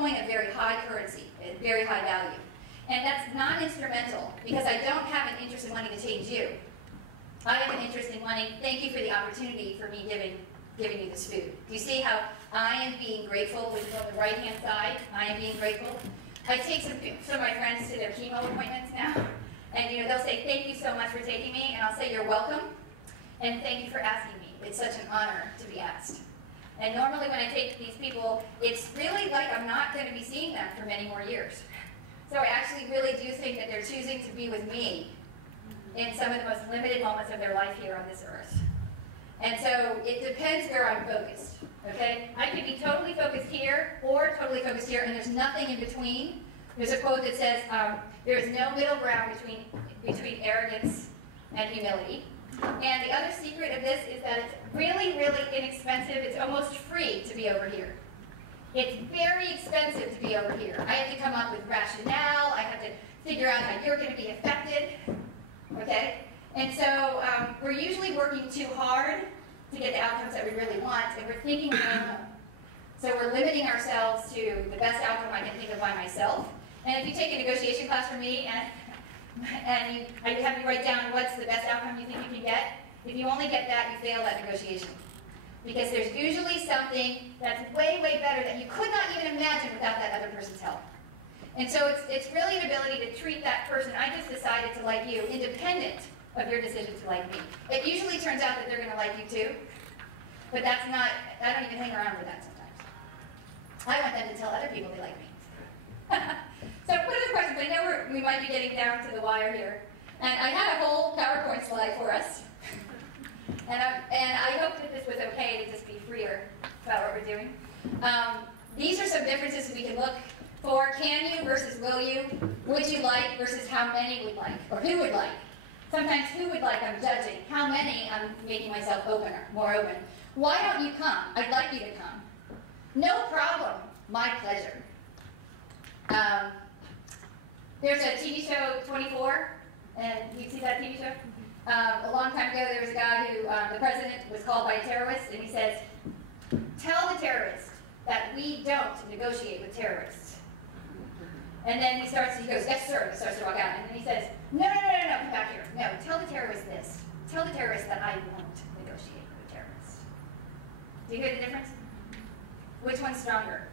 coin of very high currency, very high value. And that's non-instrumental because I don't have an interest in wanting to change you. I have an interest in wanting, thank you for the opportunity for me giving you this food. Do you see how I am being grateful, which is on the right-hand side, I am being grateful. I take some of my friends to their chemo appointments now, and they'll say, thank you so much for taking me, and I'll say, you're welcome, and thank you for asking me. It's such an honor to be asked. And normally when I take these people, it's really like I'm not going to be seeing them for many more years. So I actually really do think that they're choosing to be with me in some of the most limited moments of their life here on this earth. And so it depends where I'm focused, okay? I can be totally focused here or totally focused here, and there's nothing in between. There's a quote that says, there is no middle ground between arrogance and humility. And the other secret of this is that it's really, really inexpensive. It's almost free to be over here. It's very expensive to be over here. I have to come up with rationale. I have to figure out how you're going to be affected, okay? And so we're usually working too hard to get the outcomes that we really want, and we're thinking minimum. So we're limiting ourselves to the best outcome I can think of by myself. And if you take a negotiation class from me and I have you write down what's the best outcome you think you can get, if you only get that, you fail that negotiation. Because there's usually something that's way, way better that you could not even imagine without that other person's help. And so it's really an ability to treat that person, I just decided to like you, independent of your decision to like me. It usually turns out that they're going to like you too, but that's not, I don't even hang around with that sometimes. I want them to tell other people they like me. So what are the questions? I know we might be getting down to the wire here. And I had a whole PowerPoint slide for us. And I hope that this was okay to just be freer about what we're doing. These are some differences we can look for. Can you versus will you? Would you like versus how many would like? Or who would like? Sometimes who would like, I'm judging. How many, I'm making myself more open. Why don't you come? I'd like you to come. No problem. My pleasure. There's a TV show, 24, and you see that TV show? A long time ago, there was a guy who, the president was called by a terrorist, and he says, tell the terrorist that we don't negotiate with terrorists. And then he goes, yes, sir, and he starts to walk out. And then he says, no, come back here. No, tell the terrorist this. Tell the terrorist that I won't negotiate with terrorists. Do you hear the difference? Which one's stronger?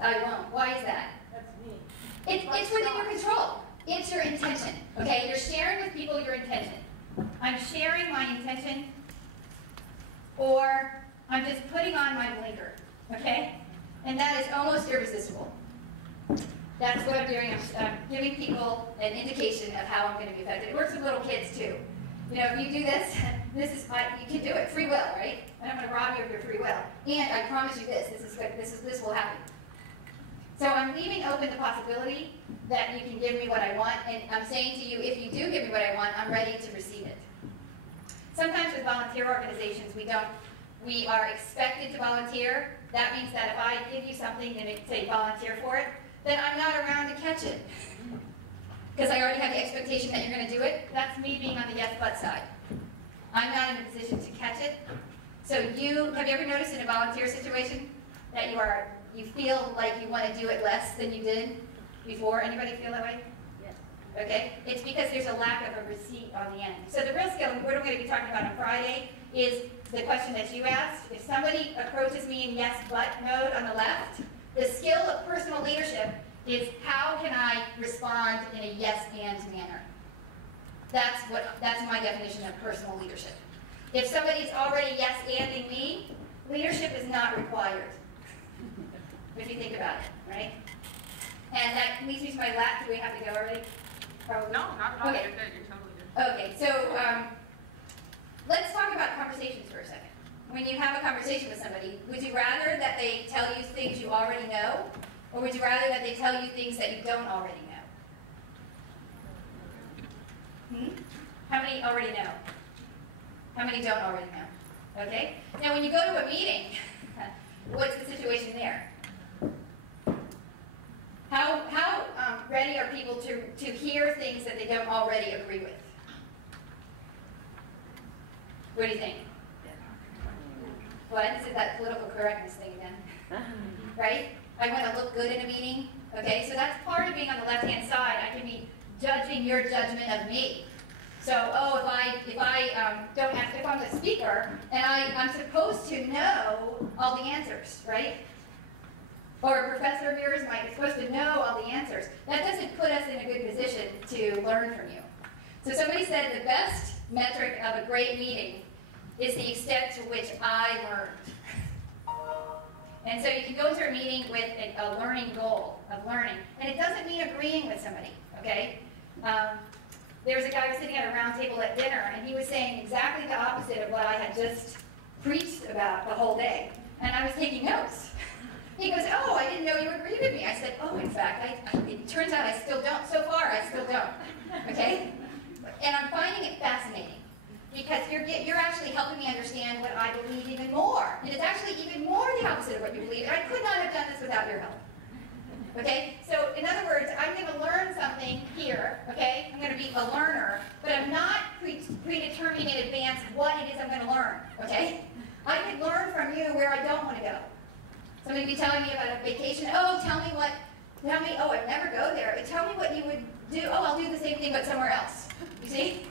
I won't. Why is that? That's me. It's within your control. It's your intention. Okay? You're sharing with people your intention. I'm sharing my intention, or I'm just putting on my blinker. Okay? And that is almost irresistible. That's what I'm doing. I'm giving people an indication of how I'm going to be affected. It works with little kids too. If you do this, you can do it. Free will, right? I'm not going to rob you of your free will. And I promise you this is good. This will happen. So I'm leaving open the possibility that you can give me what I want, and I'm saying to you, if you do give me what I want, I'm ready to receive it. Sometimes with volunteer organizations, we are expected to volunteer. That means that if I give you something and it say volunteer for it, then I'm not around to catch it. Because I already have the expectation that you're going to do it. That's me being on the yes but side. I'm not in a position to catch it. So have you ever noticed in a volunteer situation that you feel like you want to do it less than you did before? Anybody feel that way? Yes. Okay? It's because there's a lack of a receipt on the end. So the real skill, and what we're going to be talking about on Friday, is the question that you asked. If somebody approaches me in yes but mode on the left, the skill of personal leadership is how can I respond in a yes and manner. That's my definition of personal leadership. If somebody's already yes anding me, leadership is not required. If you think about it, right? And that leads me to my last. Do we have to go already? Probably. No, not at all. Okay. You're good. You're totally good. Okay, so let's talk about conversations for a second. When you have a conversation with somebody, would you rather that they tell you things you already know, or would you rather that they tell you things that you don't already know? How many already know? How many don't already know? Okay? Now when you go to a meeting, what's the situation there? How ready are people to hear things that they don't already agree with? What do you think? What? This is that political correctness thing again. right? I want to look good in a meeting, okay? So that's part of being on the left-hand side. I can be judging your judgment of me. So, oh, if I'm the speaker and I'm supposed to know all the answers, right? Or a professor of yours might be supposed to know all the answers. That doesn't put us in a good position to learn from you. So somebody said the best metric of a great meeting is the extent to which I learned. And so you can go into a meeting with a learning goal of learning. And it doesn't mean agreeing with somebody, okay? There was a guy who was sitting at a round table at dinner, and he was saying exactly the opposite of what I had just preached about the whole day. And I was taking notes. He goes, oh, I didn't know you agreed with me. I said, oh, in fact, it turns out I still don't. So far, I still don't. Okay? And I'm finding it fascinating because you're actually helping me understand what I believe even more. And it's actually even more the opposite of what you believe. And I could not have done this without your help. Okay? So, in other words, I'm going to learn something here. Okay? I'm going to be a learner, but I'm not predetermining in advance what it is I'm going to learn. Okay? I could learn from you where I don't want to go. Somebody would be telling me about a vacation. Oh, oh, I'd never go there. But tell me what you would do. Oh, I'll do the same thing but somewhere else. You see?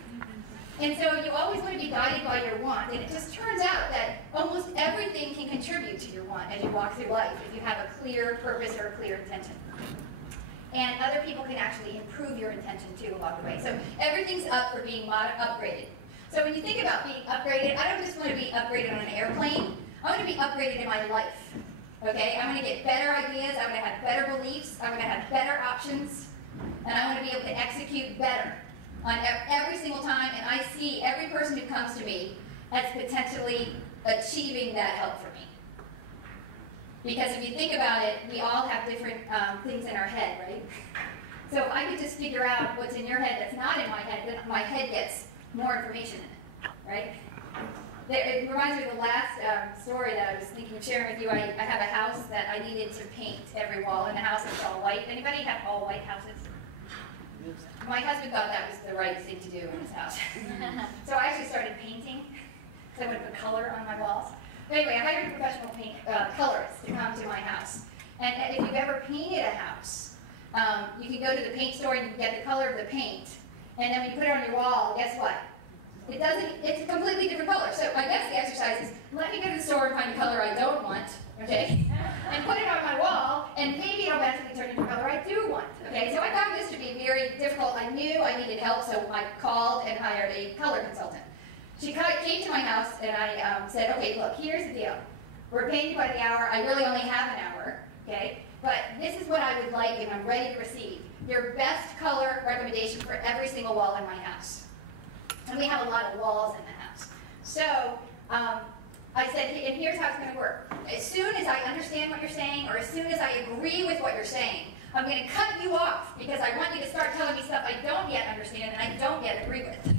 And so you always want to be guided by your want. And it just turns out that almost everything can contribute to your want as you walk through life if you have a clear purpose or a clear intention. And other people can actually improve your intention too along the way. So everything's up for being upgraded. So when you think about being upgraded, I don't just want to be upgraded on an airplane. I want to be upgraded in my life. Okay, I'm going to get better ideas, I'm going to have better beliefs, I'm going to have better options, and I want to be able to execute better on every single time, and I see every person who comes to me as potentially achieving that help for me. Because if you think about it, we all have different things in our head, right? So if I could just figure out what's in your head that's not in my head, then my head gets more information in it, right? It reminds me of the last story that I was thinking of sharing with you. I have a house that I needed to paint every wall, and the house is all white. Anybody have all white houses? My husband thought that was the right thing to do in his house. So I actually started painting, so I would put color on my walls. But anyway, I hired a professional colorist to come to my house. And if you've ever painted a house, you can go to the paint store and you can get the color of the paint. And then when you put it on your wall, guess what? It's a completely different color. So I guess the exercise is, let me go to the store and find a color I don't want, okay? And put it on my wall, and maybe it'll magically turn into a color I do want, okay? So I found this to be very difficult. I knew I needed help, so I called and hired a color consultant. She came to my house, and I said, okay, look, here's the deal. We're paying you by the hour. I really only have an hour, okay? But this is what I would like, and I'm ready to receive. Your best color recommendation for every single wall in my house. And we have a lot of walls in the house. So I said, and here's how it's going to work. As soon as I understand what you're saying, or as soon as I agree with what you're saying, I'm going to cut you off because I want you to start telling me stuff I don't yet understand and I don't yet agree with.